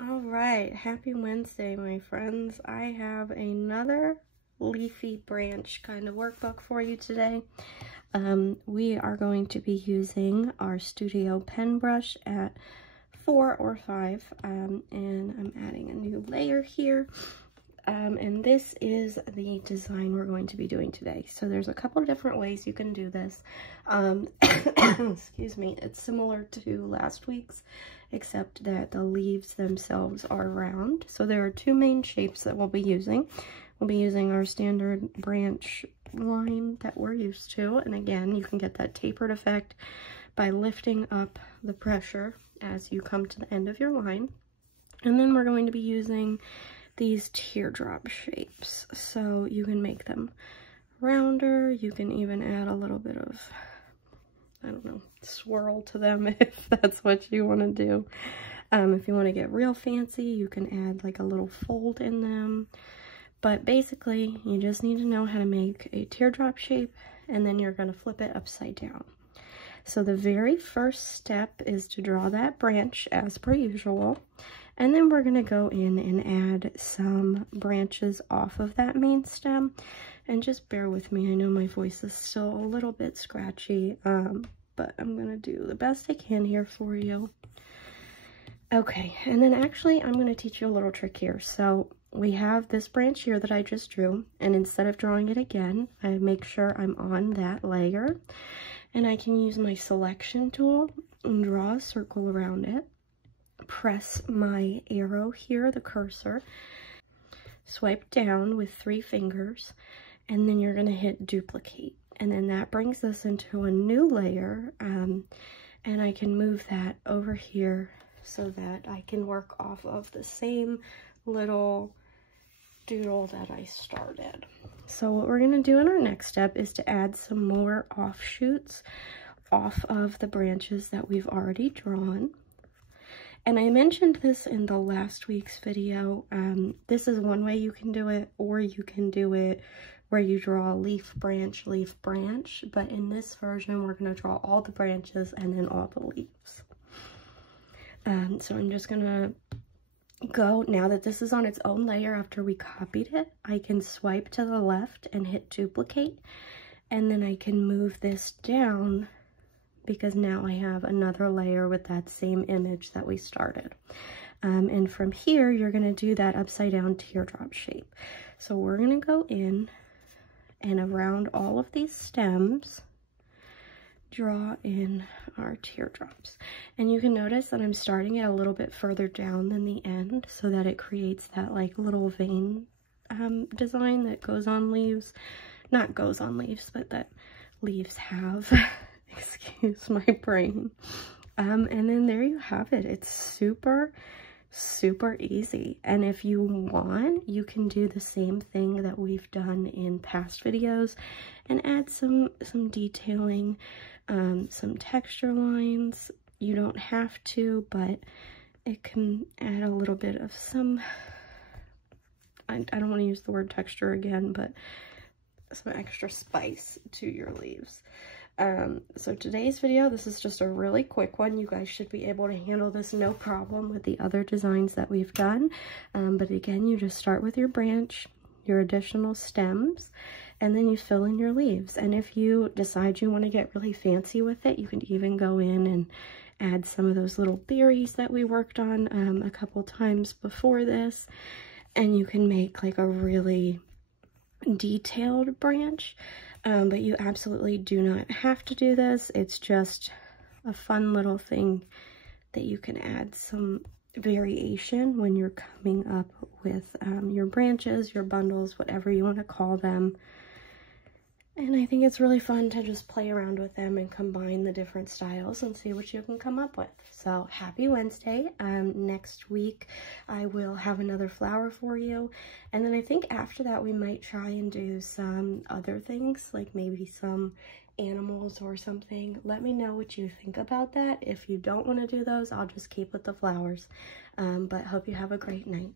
All right, happy Wednesday, my friends. I have another leafy branch kind of workbook for you today. We are going to be using our studio pen brush at 4 or 5, and I'm adding a new layer here. And this is the design we're going to be doing today. So there's a couple of different ways you can do this. Excuse me, it's similar to last week's, except that the leaves themselves are round. So there are two main shapes that we'll be using. We'll be using our standard branch line that we're used to. And again, you can get that tapered effect by lifting up the pressure as you come to the end of your line. And then we're going to be using these teardrop shapes, so you can make them rounder. You can even add a little bit of, I don't know, swirl to them if that's what you want to do. If you want to get real fancy, you can add like a little fold in them. But basically, you just need to know how to make a teardrop shape, and then you're going to flip it upside down. So the very first step is to draw that branch as per usual. And then we're going to go in and add some branches off of that main stem. And just bear with me. I know my voice is still a little bit scratchy, but I'm going to do the best I can here for you. Okay, and then actually I'm going to teach you a little trick here. So we have this branch here that I just drew, and instead of drawing it again, I make sure I'm on that layer. And I can use my selection tool and draw a circle around it. Press my arrow here, the cursor, swipe down with 3 fingers, and then you're going to hit duplicate. And then that brings us into a new layer, and I can move that over here so that I can work off of the same little doodle that I started. So what we're going to do in our next step is to add some more offshoots off of the branches that we've already drawn. And I mentioned this in the last week's video. This is one way you can do it, or you can do it where you draw a leaf, branch. But in this version, we're going to draw all the branches and then all the leaves. So I'm just going to go, now that this is on its own layer after we copied it, I can swipe to the left and hit duplicate. And then I can move this down, because now I have another layer with that same image that we started. And from here, you're going to do that upside down teardrop shape. So we're going to go in and around all of these stems, draw in our teardrops. And you can notice that I'm starting it a little bit further down than the end so that it creates that like little vein design that goes on leaves. Not goes on leaves, but that leaves have. Excuse my brain. And then there you have it. It's super easy. And if you want, you can do the same thing that we've done in past videos and add some detailing, some texture lines. You don't have to, but it can add a little bit of some, I don't want to use the word texture again, but some extra spice to your leaves. So today's video, this is just a really quick one. You guys should be able to handle this no problem with the other designs that we've done. But again, you just start with your branch, your additional stems, and then you fill in your leaves. And if you decide you want to get really fancy with it, you can even go in and add some of those little berries that we worked on a couple times before this. And you can make like a really detailed branch. But you absolutely do not have to do this. It's just a fun little thing that you can add some variation when you're coming up with your branches, your bundles, whatever you want to call them. And I think it's really fun to just play around with them and combine the different styles and see what you can come up with. So happy Wednesday. Next week I will have another flower for you. And then I think after that we might try and do some other things, like maybe some animals or something. Let me know what you think about that. If you don't want to do those, I'll just keep with the flowers. But hope you have a great night.